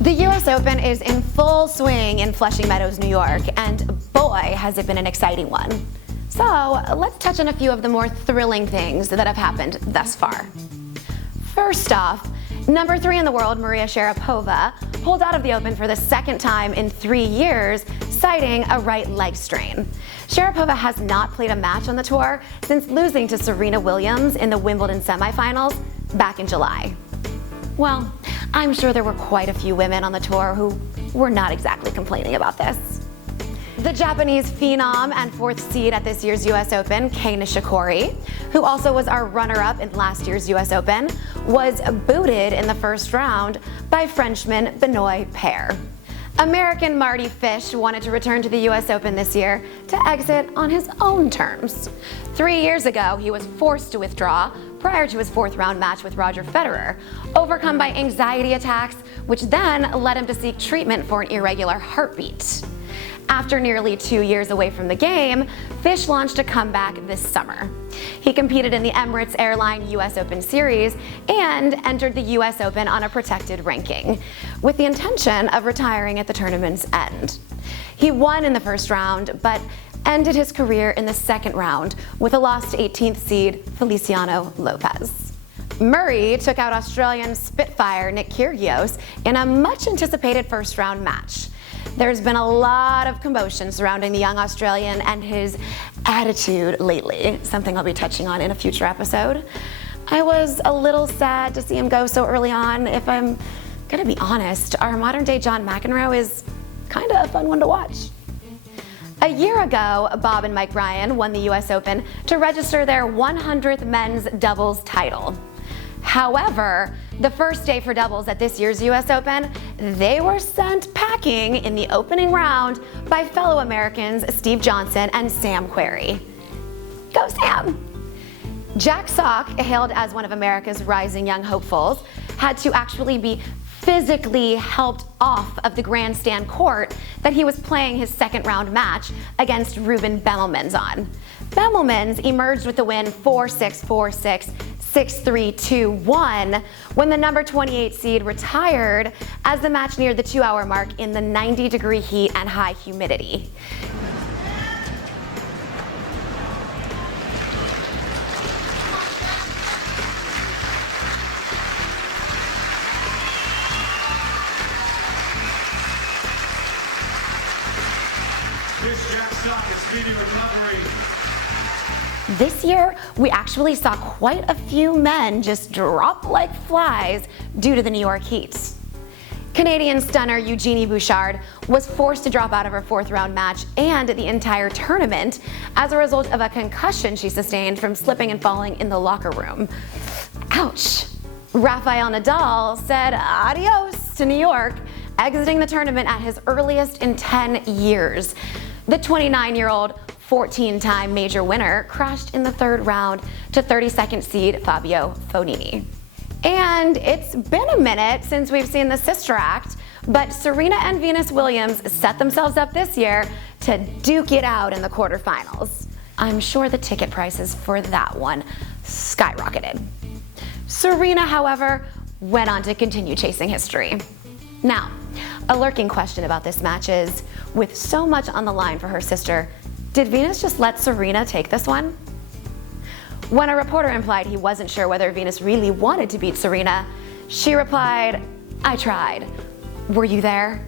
The US Open is in full swing in Flushing Meadows, New York, and boy, has it been an exciting one. So let's touch on a few of the more thrilling things that have happened thus far. First off, number 3 in the world, Maria Sharapova, pulled out of the Open for the second time in 3 years, citing a right leg strain. Sharapova has not played a match on the tour since losing to Serena Williams in the Wimbledon semifinals back in July. Well, I'm sure there were quite a few women on the tour who were not exactly complaining about this. The Japanese phenom and 4th seed at this year's US Open, Kei Nishikori, who also was our runner-up in last year's US Open, was booted in the first round by Frenchman Benoit Paire. American Mardy Fish wanted to return to the US Open this year to exit on his own terms. 3 years ago, he was forced to withdraw prior to his 4th round match with Roger Federer, overcome by anxiety attacks, which then led him to seek treatment for an irregular heartbeat. After nearly 2 years away from the game, Fish launched a comeback this summer. He competed in the Emirates Airline US Open Series and entered the US Open on a protected ranking, with the intention of retiring at the tournament's end. He won in the first round, but ended his career in the second round with a loss to 18th seed Feliciano Lopez. Murray took out Australian Spitfire Nick Kyrgios in a much-anticipated first-round match. There's been a lot of commotion surrounding the young Australian and his attitude lately, something I'll be touching on in a future episode. I was a little sad to see him go so early on. If I'm gonna be honest, our modern-day John McEnroe is kinda a fun one to watch. A year ago, Bob and Mike Bryan won the US Open to register their 100th men's doubles title. However, the first day for doubles at this year's US Open, they were sent packing in the opening round by fellow Americans Steve Johnson and Sam Querrey. Go Sam! Jack Sock, hailed as one of America's rising young hopefuls, had to actually be physically helped off of the grandstand court that he was playing his second round match against Ruben Bemelmans on. Bemelmans emerged with the win 4-6, 4-6, 6-3, 2-1 when the number 28 seed retired as the match neared the 2-hour mark in the 90-degree heat and high humidity. This year, we actually saw quite a few men just drop like flies due to the New York heat. Canadian stunner Genie Bouchard was forced to drop out of her 4th round match and the entire tournament as a result of a concussion she sustained from slipping and falling in the locker room. Ouch! Rafael Nadal said adios to New York, exiting the tournament at his earliest in 10 years. The 29-year-old 14-time major winner crashed in the 3rd round to 32nd seed Fabio Fognini. And it's been a minute since we've seen the sister act, but Serena and Venus Williams set themselves up this year to duke it out in the quarterfinals. I'm sure the ticket prices for that one skyrocketed. Serena, however, went on to continue chasing history. Now, a lurking question about this match is, with so much on the line for her sister, did Venus just let Serena take this one? When a reporter implied he wasn't sure whether Venus really wanted to beat Serena, she replied, "I tried. Were you there?"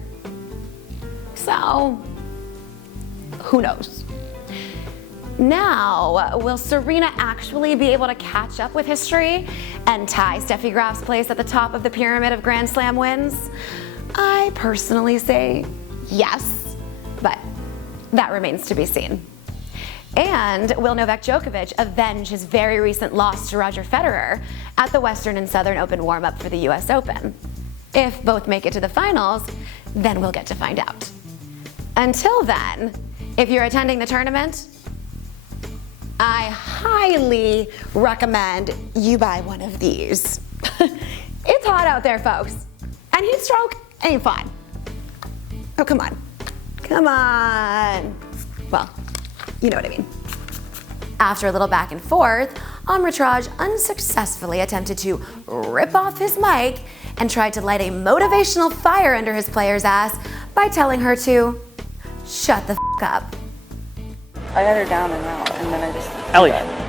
So, who knows? Now, will Serena actually be able to catch up with history and tie Steffi Graf's place at the top of the pyramid of Grand Slam wins? I personally say yes, but that remains to be seen. And will Novak Djokovic avenge his very recent loss to Roger Federer at the Western and Southern Open warm-up for the US Open? If both make it to the finals, then we'll get to find out. Until then, if you're attending the tournament, I highly recommend you buy one of these. It's hot out there, folks, and heat stroke ain't fun. Oh, come on. Come on. Well, you know what I mean. After a little back and forth, Amritraj unsuccessfully attempted to rip off his mic and tried to light a motivational fire under his player's ass by telling her to shut the f up. I got her down and out, and then I just... Ellie.